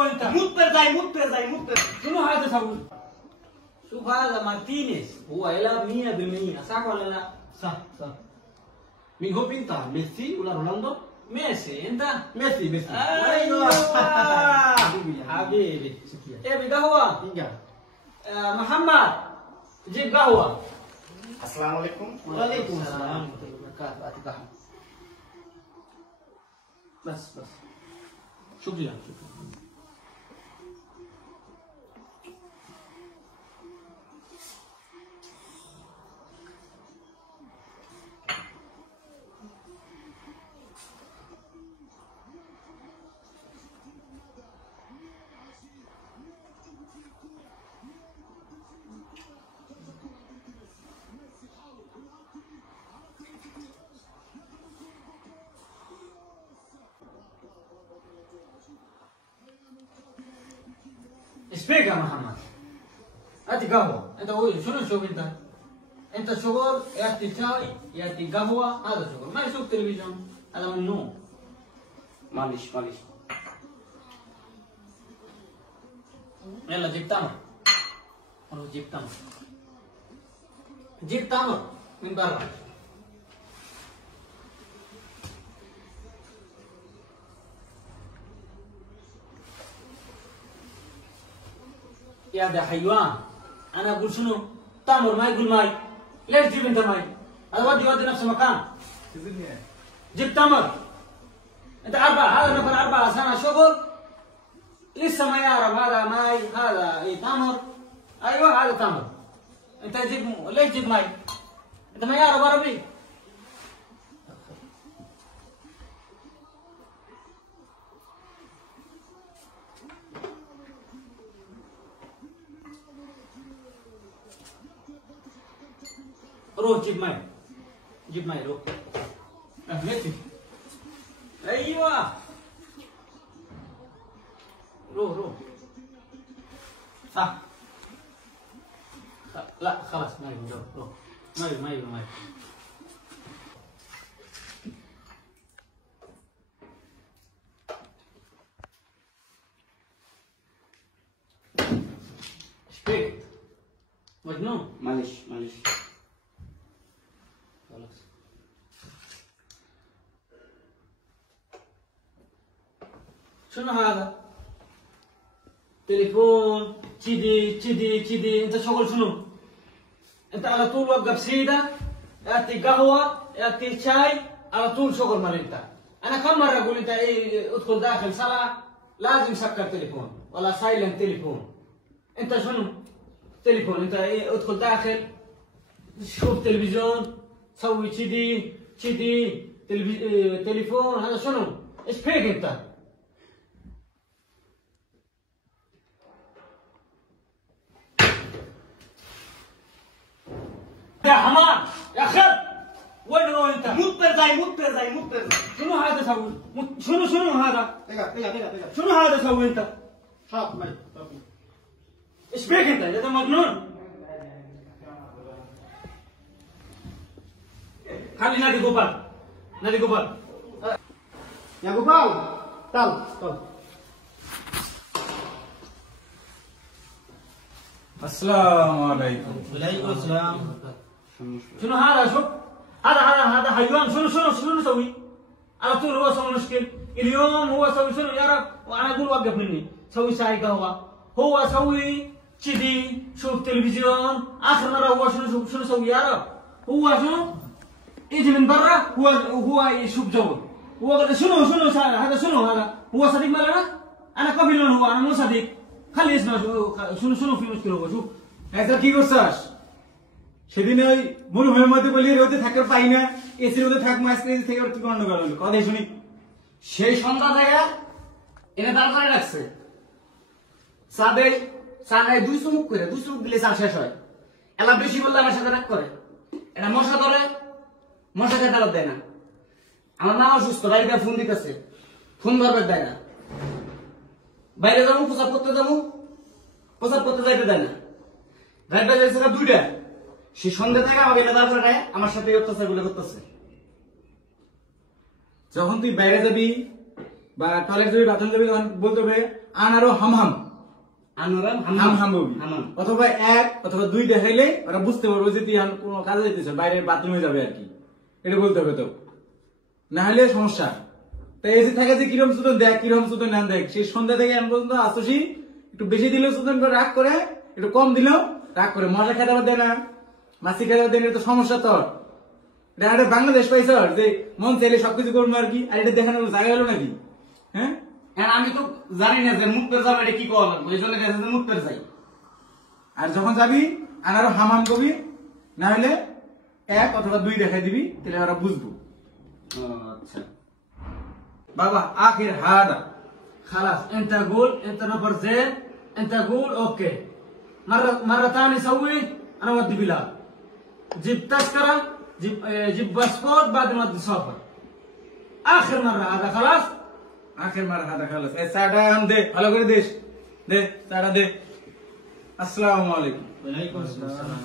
no entra. مت. شنو هذا سوي؟ شوف هذا مارتينيز هو يلعب 100% صح ولا لا؟ صح. مين هو بينتا؟ ميسي ولا رونالدو؟ ميسي انت؟ ميسي. ايوه حبيبي. ايه قهوة؟ Tiga. محمد جيب قهوة. السلام عليكم. وعليكم السلام السلام. ورحمة الله وبركاته. هات قهوة. بس. شكرا. اسبيك يا محمد. هات قهوة. انت شنو تشوف انت؟ انت شغل ياتي شاي ياتي قهوة هذا شغل ما يشوف تلفزيون هذا ممنوع. معلش. يلا جيب تمر. روح جيب تمر من برا. يا ده حيوان انا اقول شنو؟ تمر ما يقول ماي. ليش تجيب انت ماي؟ هذا ودي نفس المكان. جيب تمر. انت هذا نفر 4 سنة شغل لسه ما يعرف هذا ماي هذا اي تمر. ايوه هذا تمر. انت ليش تجيب ماي؟ انت ما يعرف عربي. روح جيب ماي روح. ميسي. ايوه روح. صح. لا خلاص ما يبي روح. ما يبي. ايش بيك؟ مجنون. معلش. خلاص. شنو هذا؟ تليفون كذي انت شغل شنو؟ انت على طول وقف سيده ياتي قهوه ياتي شاي على طول شغل مال انت. انا كم مره اقول انت ايه ادخل داخل صلاه لازم سكر تليفون ولا سايلنت تليفون. انت شنو؟ تليفون انت ايه ادخل داخل شوف تلفزيون سوي كذي تليفون هذا شنو؟ ايش فيك انت؟ يا حمار يا خب وين روح انت؟ مت زي. شنو هذا سوي؟ شنو هذا؟ تيجا. شنو هذا سوي انت؟ شاط ماي. ايش فيك انت؟ انت مجنون؟ خلي نادي قبال. يا جوبال. تعال. السلام عليكم. وعليكم السلام. شنو هذا؟ شوف هذا حيوان. شنو نسوي؟ على طول هو سوي مشكل. اليوم هو سوي شنو يا رب وانا اقول وقف مني. سوي شاي قهوه. هو سوي كذي شوف تلفزيون. اخر مره هو شنو سوي يا رب؟ هو شنو؟ يجي من برا هو يشوف جو. هو شنو هذا شنو هذا؟ هو صديق مالنا؟ انا كفيل هو انا مو صديق. خلي يسمع شنو في مشكله هو شوف. এটা কি করছস? সেদিন ওই মরুভূমির মধ্যে বলি রোদে থাকার পাই না, এসির মধ্যে থাক মাস কেজি থেকে ওর কি গন্ডগোল হলো? কথা শুনি। সেই সন্ধ্যা থেকে এনে দাঁড় করে রাখছে। চা নেয় 2 চুমুক দিলে চা শেষ হয়। এলা বেশি বললে আমার সাথে রাগ করে। এটা মশা ধরে মশা খেতে দেয় না। আমার মা অসুস্থ বাড়িতে ফোন দিতেছে। ফোন ধরবে দেয় না। বাইরে যাবো প্রসাব করতে যাইতে দেয় না। রাত বাজে 2টা। সেই সন্ধ্যা থেকে আমাকে এনে দাঁড় করে রাখে আমার সাথে অত্যাচার গুলো করতেছে। যখন তুই বাইরে যাবি বা টয়লেট যাবি বাথরুম যাবি তখন বলতে হবে আনারো হামহাম আনোরাম হামহাম বলবি হামাম অথবা 1 অথবা 2 দেখাইলে ওরা বুঝতে পারবে যে তুই এখন কোনো কাজে যেতেছ বাইরে বাথরুমে যাবে আর কি এটা বলতে হবে তো না হলে সমস্যা তাই এসে থাকে যে কিরম সুতন দেখ কিরম সুতন না দেখ সেই সন্ধ্যা থেকে এখন পর্যন্ত আসছি একটু বেশি দিলেও সুতন করে রাগ করে একটু কম দিলেও রাগ করে মজা খেতে দেয় না মাছি খেতে দেয় না তো সমস্যা তোর এটা বাংলাদেশ পাইছ যে মন চাইলে সবকিছু করবো আর কি আর এটা দেখানোর জায়গা হলো নাকি হ্যাঁ এখন আমি তো জানি না যে মুখ পের যাবে এটা কি করা লাগবে এই জন্য গেছে যে মুখ পের যাই আর যখন যাবি আনারো হামাম কবি না হলে 1 অথবা 2 দেখাই দিবি তাহলে ওরা বুঝবো আচ্ছা বাবা আখির হাদা خلاص انت قول انت نفر زين انت قول اوكي مرة ثانية سوي انا ودي بلاد جيب تذكرة جيب باسبور بعد ما ودي سافر اخر مرة هذا خلاص আখের মার হাদা খালাস এই চাটা আন দে ভালো করে দেশ দে চাটা দে আসসালামু আলাইকুম ওয়ালাইকুম আসসালাম।